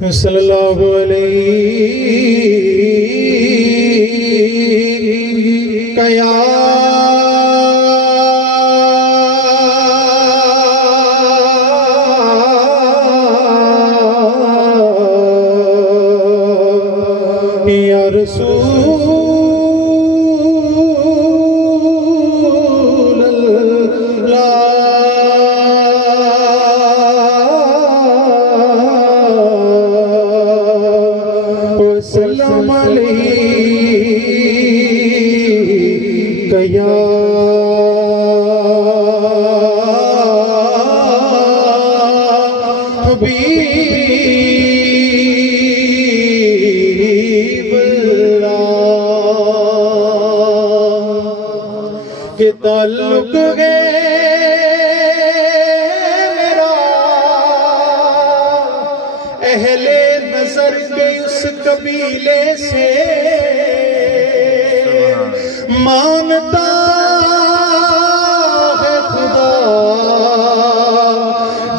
सल्लल्लाहु अलैहि कया या रसूल अल्लाह वसल्लम अलैका या हबीब के ताल्लुक है मेरा अहले नजर के उस कबीले से मानता है खुदा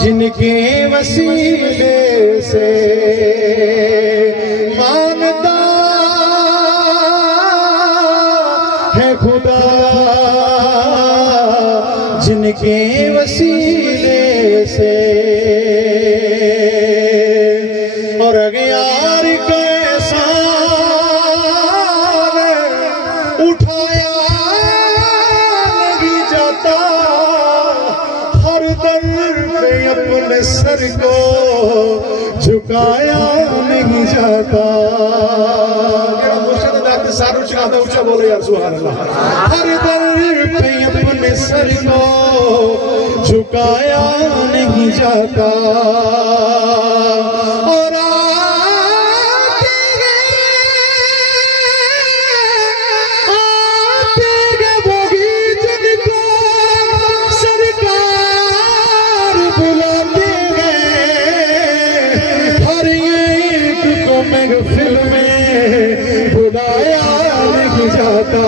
जिनके वसीले से मानता है खुदा जिनके वसीले से। और अगयार कैसा उठाया नहीं जाता हर दर पे अपने सर को झुकाया नहीं जाता। सारू चढ़ाता ऊंचा बोलो यार सुभान अल्लाह। हर दर पे अपने सर को झुकाया नहीं जाता। और आते गए भोगी जिनको सरकार बुलाते गए हर एक को महफिल में बुलाया नहीं जाता।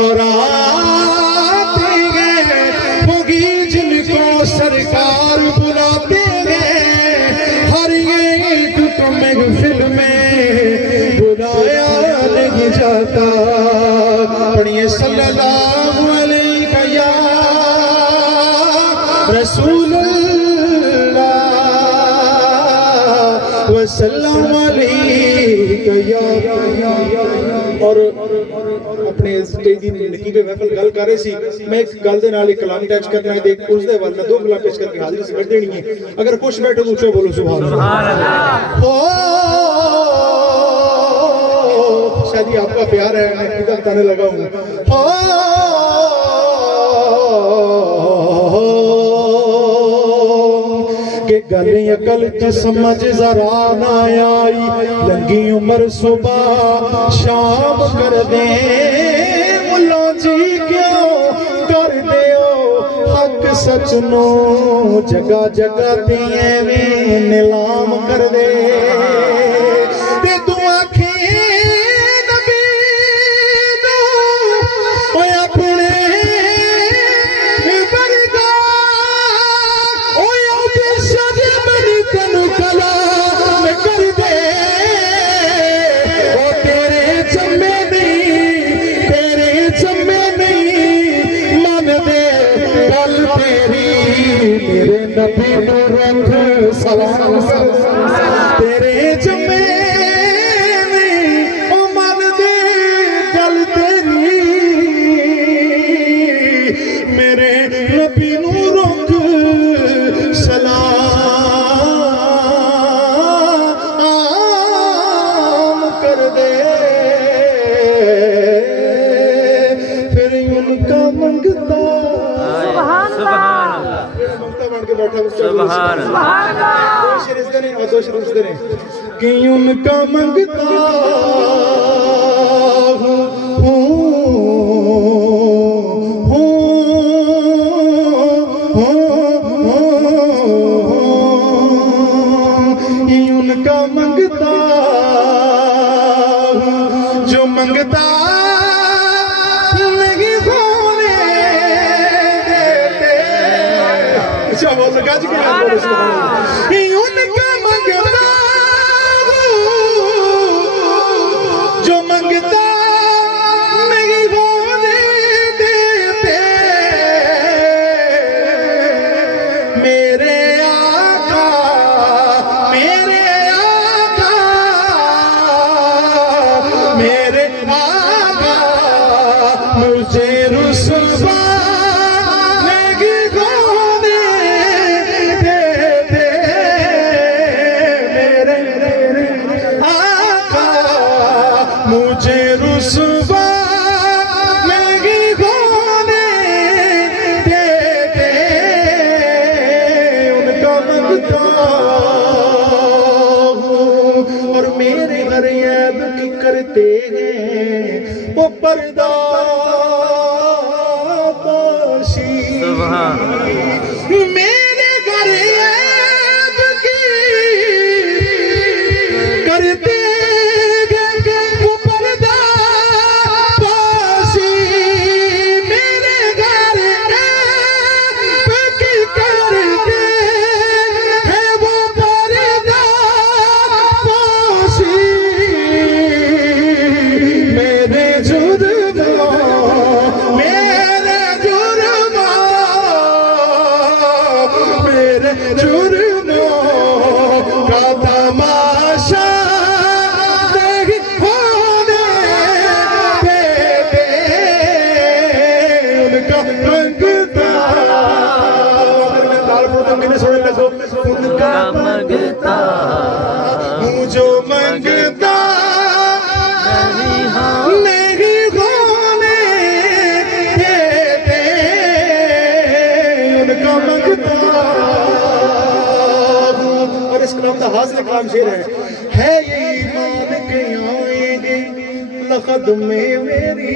और आते गए भोगी जिनको सरकार बुलाते गए हर एक को महफिल में बुलाया नहीं जाता। पढ़िए सल्लल्लाहु अलैहि या रसूलल्लाह वसल्लम अलैहि या। और अपने दिन निकी पे महफिल गल कर रहे सी मैं एक गल दे नाल एक कलाम अटैच करना है। देख उस दे वाल दो कलाम पेश करके हाजिरी से कर देनी है। अगर खुश बैठो तो ऊंचा बोलो सुभान अल्लाह। हो शायद ये आपका प्यार है मैं किधर ताने लगा हूं। हो के गल अकल च समझ जरा ना आई लंगी उम्र सुबह शाम कर दे मुल्ला जी क्यों कर दे हक सच नो जगह जगह ते एवें नीलाम कर दे ते तू आखे नबी नो ओए अपने नबी नु रख सलाम तेरे जमे ओ मन दे गल तेरी मेरे नबी नु रख सलाम कर दे। फिर उनका मंगता कि उनका मंगता उनका मंगता जो मंगता नहीं होने देते। अच्छा बोल गज के उनका मंगता पर्दा पोशी मेरे घर ऐब की करते वो पर्दा पोशी मेरे घर ऐब की करते है वो पर्दा पोशी मेरे जुर्मों मेरे जुर्मों का तमाशा नहीं होने देते उनका मंगता अगर मैं ताल पढ़ता मैंने सुन लगो उनका मंगता मुझे मंगता नहीं होने देते उनका मंगता। और इस कलाम का हासिल कलाम शेर है ये ईमान के आएंगे लखद में मेरी